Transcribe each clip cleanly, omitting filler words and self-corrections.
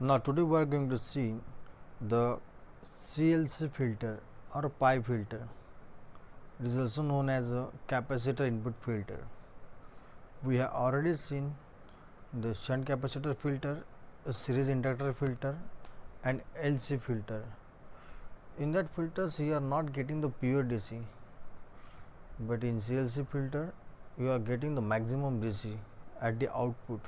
Now today we are going to see the CLC filter or pi filter. It is also known as a capacitor input filter. We have already seen the shunt capacitor filter, a series inductor filter and LC filter. In that filters you are not getting the pure DC, but in CLC filter you are getting the maximum DC at the output.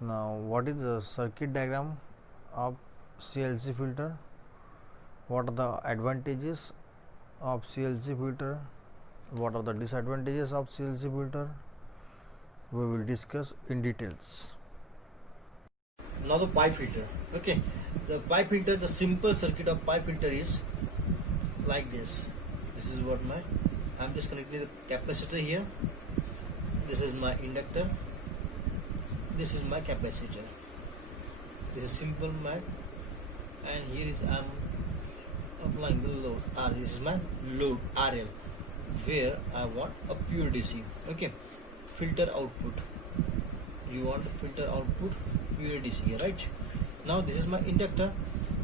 Now what is the circuit diagram of CLC filter? What are the advantages of CLC filter? What are the disadvantages of CLC filter? We will discuss in details. Now the pi filter. Okay, the pi filter, the simple circuit of pi filter is like this. This is what I'm just connecting the capacitor here. This is my inductor. This is my capacitor. This is simple mat, and here is I'm applying the load R. This is my load RL, where I want a pure DC. Okay, filter output. You want filter output pure DC, right? Now this is my inductor.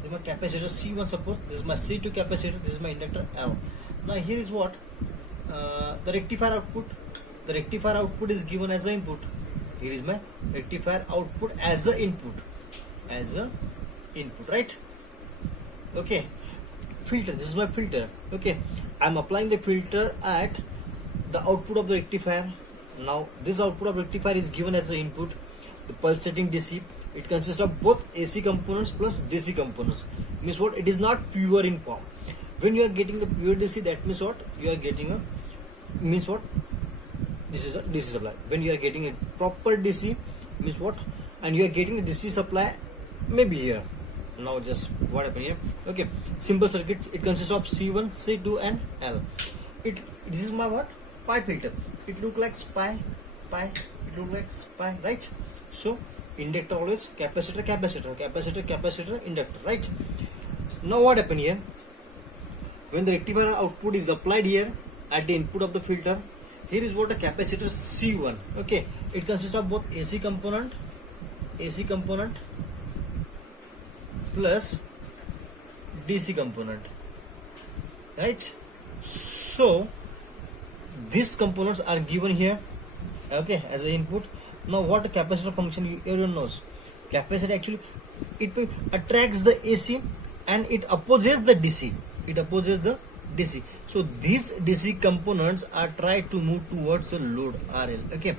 This is my capacitor C1 suppose. This is my C2 capacitor. This is my inductor L. Now here is what the rectifier output. The rectifier output is given as an input. Here is my rectifier output as a input, right? Okay, filter. This is my filter. Okay, I'm applying the filter at the output of the rectifier. Now this output of rectifier is given as an input, the pulsating DC. It consists of both AC components plus DC components. Means what? It is not pure in form. When you are getting the pure DC, that means what? You are getting a means what? This is a DC supply. When you are getting a proper DC, means what? And you are getting the DC supply maybe here. Now just what happened here? Okay, simple circuit. It consists of C1, C2 and L. This is my what? Pi filter. It look like pi. It look like pi, right? So inductor always capacitor, inductor, right? Now what happened here? When the rectifier output is applied here at the input of the filter, here is what a capacitor C1. Okay, it consists of both AC component plus DC component, right? So these components are given here, okay, as an input. Now what a capacitor function, everyone knows. Capacitor actually it attracts the AC and it opposes the DC. So these DC components are try to move towards the load RL. Okay,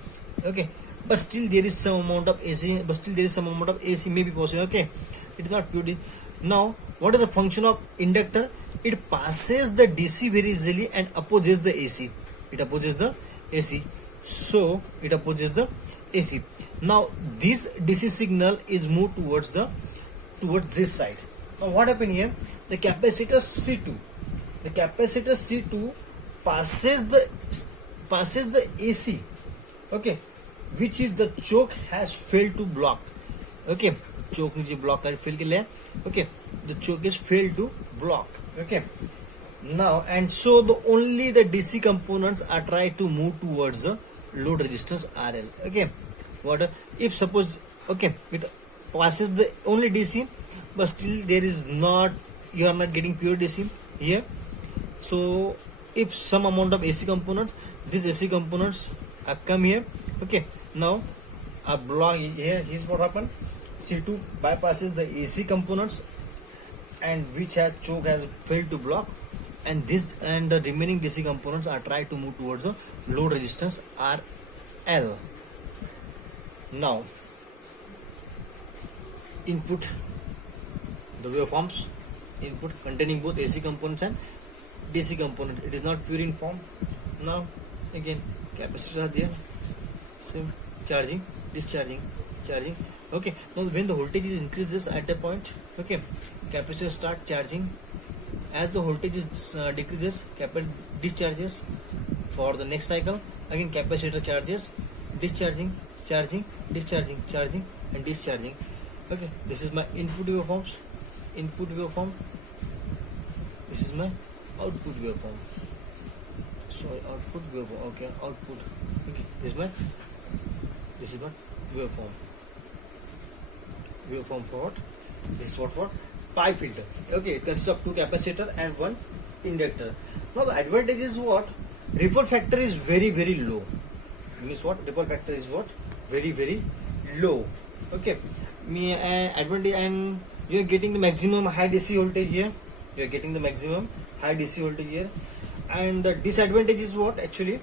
but still there is some amount of AC. May be possible. Okay, it is not pure DC. Now what is the function of inductor? It passes the DC very easily and opposes the AC. So it opposes the AC. Now this DC signal is moved towards this side. Now what happened here? The capacitor C2 passes the AC, okay, which is the choke has failed to block. Okay, choke नीचे block कर fail के लिए. Okay, the choke is failed to block. Okay, now and so only the DC components are try to move towards the load resistance RL. Okay, what if suppose okay it passes the only DC, but still there is not, you are not getting pure DC here. So if some amount of AC components, these AC components have come here. Okay, now a block here. Here's what happened. C2 bypasses the AC components, and which has choke has failed to block, and the remaining DC components are try to move towards the load resistance RL. Now input, the waveforms input containing both AC components and DC component. It is not pure in form. Now again capacitors are there, so charging, discharging. Okay, now when the voltage increases at a point, okay, capacitor start charging. As the voltage is decreases, capacitor discharges. For the next cycle again capacitor charges, discharging, charging, discharging, and discharging. Okay, this is my input waveform. This is my output waveform. Okay, output. Okay, this is my waveform. waveform for what? This is what for pi filter. Okay, it consists of two capacitor and one inductor. Now the advantage is what? Ripple factor is very low. Means what? Ripple factor is what? Very low. Okay. Me advantage, and you are getting the maximum high DC voltage here. You are getting the maximum high DC voltage here. And the disadvantage is what? Actually,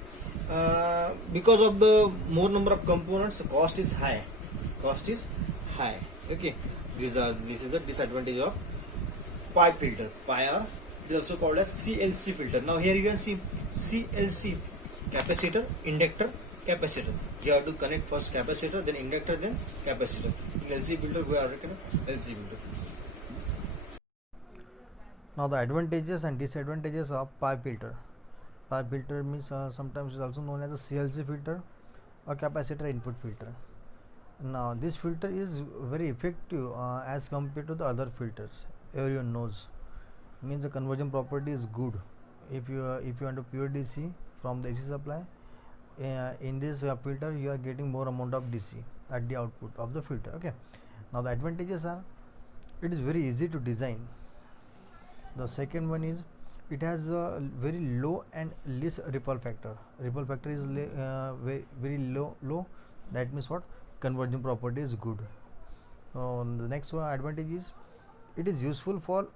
because of the more number of components, the cost is high. Cost is high. Okay. This is the disadvantage of pi filter. Pi are also called as CLC filter. Now here you can see CLC, capacitor, inductor, capacitor. You have to connect first capacitor, then inductor, then capacitor. In LC filter, we are written LC filter. Now the advantages and disadvantages of pi filter. Pi filter means sometimes is also known as a CLC filter or capacitor input filter. Now this filter is very effective as compared to the other filters. Everyone knows. Means the conversion property is good. If you want a pure DC from the AC supply, in this filter you are getting more amount of DC at the output of the filter. Okay. Now the advantages are, it is very easy to design. The second one is, it has a very low and least ripple factor. Ripple factor is very low. That means what? Conversion property is good. The next one advantage is, it is useful for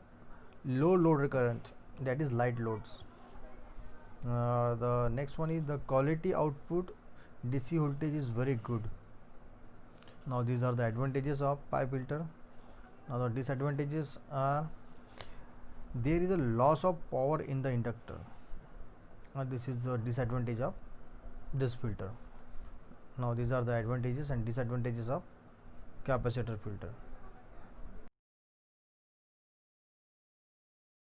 low load recurrent, that is light loads. The next one is, the quality output DC voltage is very good. Now these are the advantages of pi filter. Now the disadvantages are, there is a loss of power in the inductor. This is the disadvantage of this filter. Now these are the advantages and disadvantages of capacitor filter.